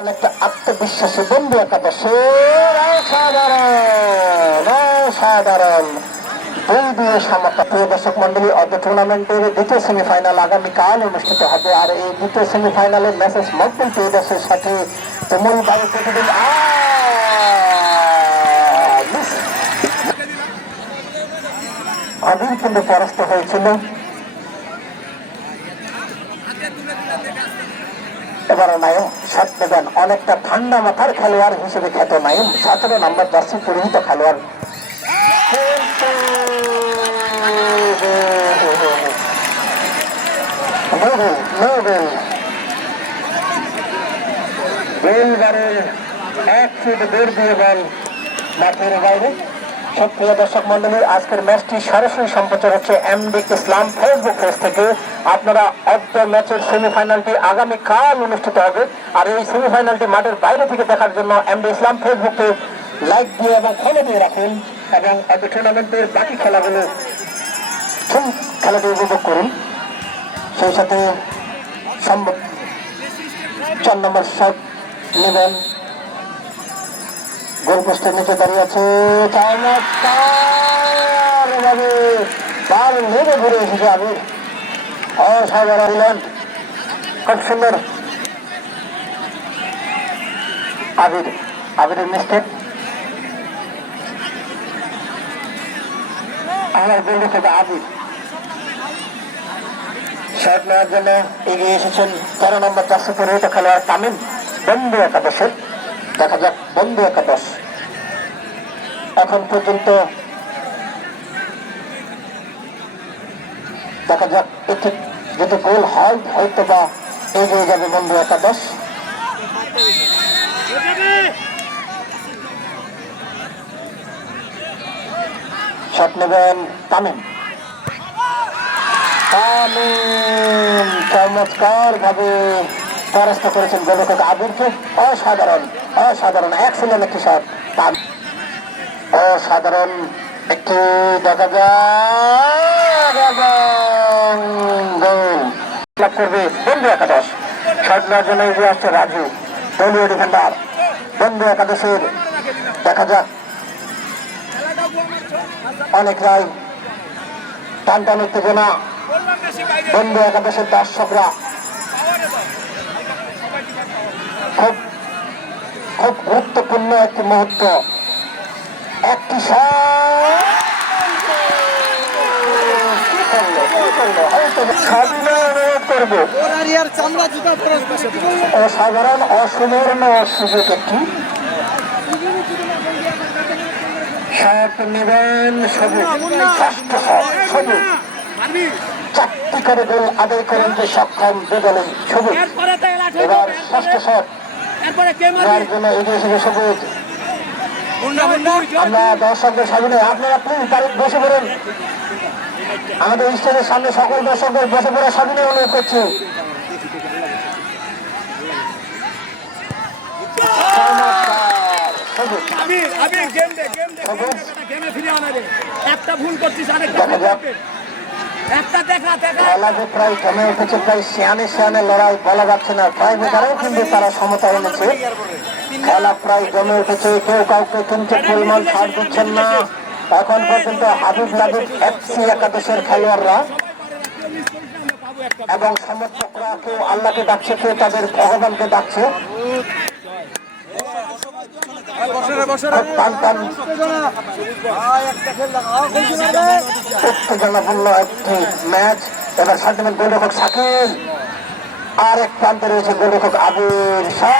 একটা আত্মবিশ্বাসী বন্ধু একাদশে অসাধারণ অসাধারণ দুই দুই সমতা। প্রিয় দর্শক মন্ডলী অর্ধ টুর্নামেন্টের দ্বিতীয় সেমিফাইনাল আগামীকাল অনুষ্ঠিত হবে। আর এই দ্বিতীয় সেমিফাইনালের মেসেজ মকবুল প্রিয় দর্শের সাথে তুমুল ভাবে প্রতিদিন আবির কিন্তু পরাস্ত হয়েছিল। এবার নায়ম শট নেবেন অনেকটা ঠান্ডা মাথার খেলোয়াড় হিসেবে খ্যাত নায়ম সতেরো নম্বর জার্সি পরিহিত খেলোয়াড়। এক ফুট দূর দিয়ে বল মাঠের বাইরে সুপ্রিয় দর্শক মন্ডলী আজকের ম্যাচটি সরাসরি সম্প্রচার হচ্ছে এমডি ইসলাম ফেসবুক পেজ থেকে। আপনারা অর্ধ ম্যাচের সেমিফাইনালটি আগামীকাল অনুষ্ঠিত হবে। আর এই সেমিফাইনালটি মাঠের বাইরে থেকে দেখার জন্য এমডি ইসলাম ফেসবুকে লাইক দিয়ে এবং ফলো দিয়ে রাখুন এবং টুর্নামেন্টের বাকি খেলাগুলো খেলাটি উপভোগ করুন। সেই সাথে সম্ভব চার নম্বর শট নেবেন। গোলপোস্টের নিচে দাঁড়িয়ে আছে চমৎকার ভাবে ঘুরে এসেছে আবির। অসাধারণ খুব সুন্দর। আবির, আবিরের মিস্টেক। আমার বন্ধু থেকে আবির। শট নেওয়ার জন্য এগিয়ে এসেছেন তেরো নম্বর চারশো পরিহিত খেলোয়াড় তামিম বন্ধু একাদশের। দেখা যাক, বন্ধু একাদশ। এখন পর্যন্ত দেখা যাক এতে যদি গোল হয়, হয়তো বা এগিয়ে যাবে বন্ধু একাদশ। শট নেবেন তামিম। তামিম চমৎকার ভাবে পরাস্ত করেছেন গোলকের আবিরকে অসাধারণ অসাধারণ এক্সেলেন্ট একটি শট অসাধারণ একটি দেখা গোল। করবে বন্ধু একাদশ। শট জন্য এগিয়ে আসছে রাজু, দলীয় ডিফেন্ডার বন্ধু একাদশের দেখা যাক। অনেক রায়। টান টান উত্তেজনা। বন্ধু একাদশের দর্শকরা খুব গুরুত্বপূর্ণ একটি মুহূর্ত। একটি বসে অসাধারণ, অসুবর্ণ সুযোগ একটি। ষষ্ঠ চারটি করে গোল আদায় করতে সক্ষম দুদলে সবুজ। এবার ষষ্ঠ শট এরপরে কে মারবি? আমরা দর্শকদের সামনে আপনারা প্লিজ বাড়ি বসে পড়ুন। আমাদের স্টেজের সামনে সকল দর্শকদের বসে পড়ার সামনে অনুরোধ করছি। একটা ভুল করছিস আরেকটা খেলা যে প্রায় জমে উঠেছে, প্রায় সিয়ানে সিয়ানে লড়াই বলা যাচ্ছে না। প্রায় বেকারেও কিন্তু তারা সমতা এনেছে। খেলা প্রায় জমে উঠেছে। কেউ কাউকে কিন্তু পরিমাণ ছাড় দিচ্ছেন না। এখন পর্যন্ত হাবিব লাবিব এফসি একাদশের খেলোয়াড়রা এবং সমর্থকরা কেউ আল্লাহকে ডাকছে, কেউ তাদের ভগবানকে ডাকছে। টান উত্তেজনাপূর্ণ একটি ম্যাচ। এবার সাধারণ গোলরক্ষক শাকিল। আর এক প্রান্তে রয়েছে গোলরক্ষক আবির শাহ।